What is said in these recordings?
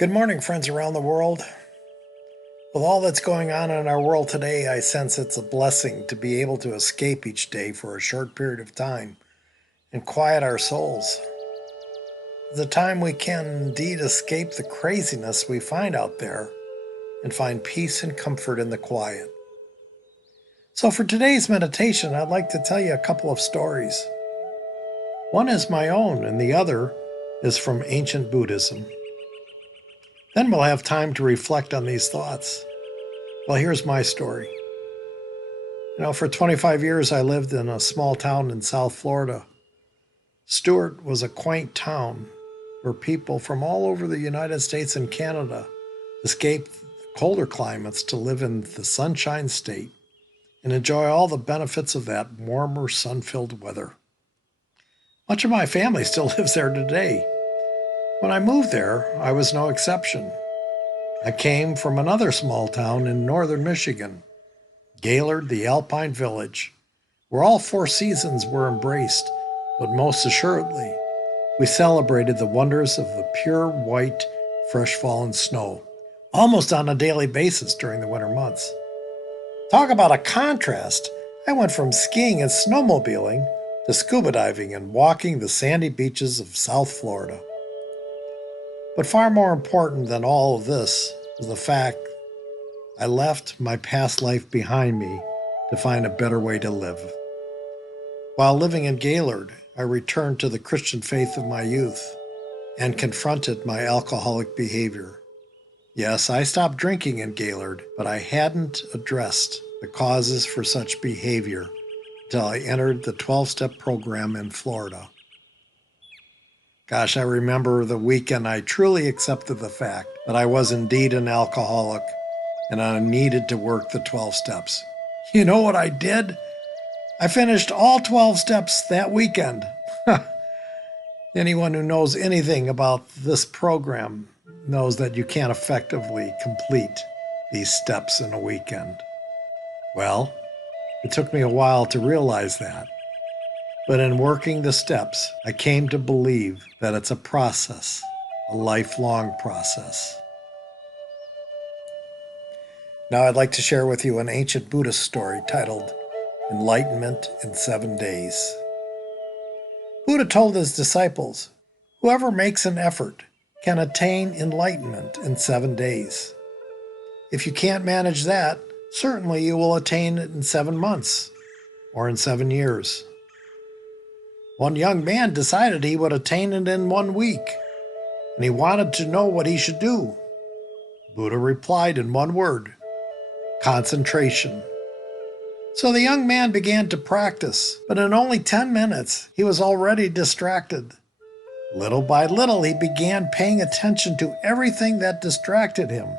Good morning, friends around the world. With all that's going on in our world today, I sense it's a blessing to be able to escape each day for a short period of time and quiet our souls. It's a time we can indeed escape the craziness we find out there and find peace and comfort in the quiet. So, for today's meditation, I'd like to tell you a couple of stories. One is my own, and the other is from ancient Buddhism. Then we'll have time to reflect on these thoughts. Well, here's my story. For 25 years, I lived in a small town in South Florida. Stuart was a quaint town where people from all over the United States and Canada escaped colder climates to live in the Sunshine State and enjoy all the benefits of that warmer, sun-filled weather. Much of my family still lives there today. When I moved there, I was no exception. I came from another small town in northern Michigan, Gaylord, the Alpine village, where all four seasons were embraced, but most assuredly, we celebrated the wonders of the pure white, fresh fallen snow, almost on a daily basis during the winter months. Talk about a contrast! I went from skiing and snowmobiling to scuba diving and walking the sandy beaches of South Florida. But far more important than all of this was the fact I left my past life behind me to find a better way to live. While living in Gaylord, I returned to the Christian faith of my youth and confronted my alcoholic behavior. Yes, I stopped drinking in Gaylord, but I hadn't addressed the causes for such behavior until I entered the 12-step program in Florida. Gosh, I remember the weekend I truly accepted the fact that I was indeed an alcoholic and I needed to work the 12 steps. You know what I did? I finished all 12 steps that weekend. Anyone who knows anything about this program knows that you can't effectively complete these steps in a weekend. Well, it took me a while to realize that. But in working the steps, I came to believe that it's a process, a lifelong process. Now I'd like to share with you an ancient Buddhist story titled Enlightenment in 7 Days. Buddha told his disciples, whoever makes an effort can attain enlightenment in 7 days. If you can't manage that, certainly you will attain it in 7 months or in 7 years. One young man decided he would attain it in 1 week, and he wanted to know what he should do. Buddha replied in one word, concentration. So the young man began to practice, but in only 10 minutes, he was already distracted. Little by little, he began paying attention to everything that distracted him,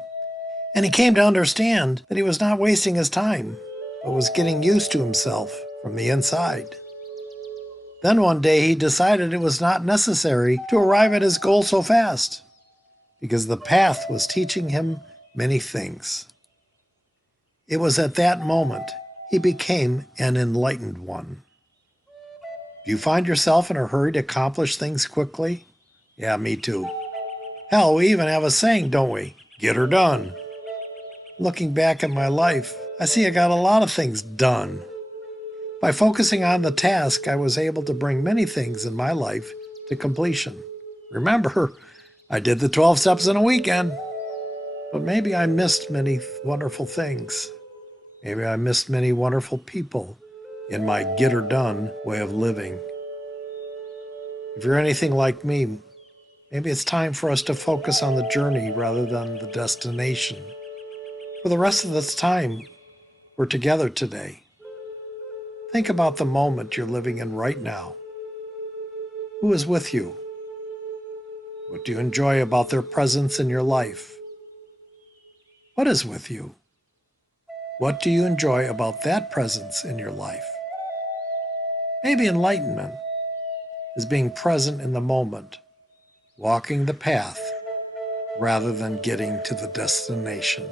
and he came to understand that he was not wasting his time, but was getting used to himself from the inside. Then one day he decided it was not necessary to arrive at his goal so fast, because the path was teaching him many things. It was at that moment he became an enlightened one. Do you find yourself in a hurry to accomplish things quickly? Yeah, me too. Hell, we even have a saying, don't we? Get her done. Looking back at my life, I see I got a lot of things done. By focusing on the task, I was able to bring many things in my life to completion. Remember, I did the 12 steps in a weekend. But maybe I missed many wonderful things. Maybe I missed many wonderful people in my get her done way of living. If you're anything like me, maybe it's time for us to focus on the journey rather than the destination. For the rest of this time, we're together today. Think about the moment you're living in right now. Who is with you? What do you enjoy about their presence in your life? What is with you? What do you enjoy about that presence in your life? Maybe enlightenment is being present in the moment, walking the path rather than getting to the destination.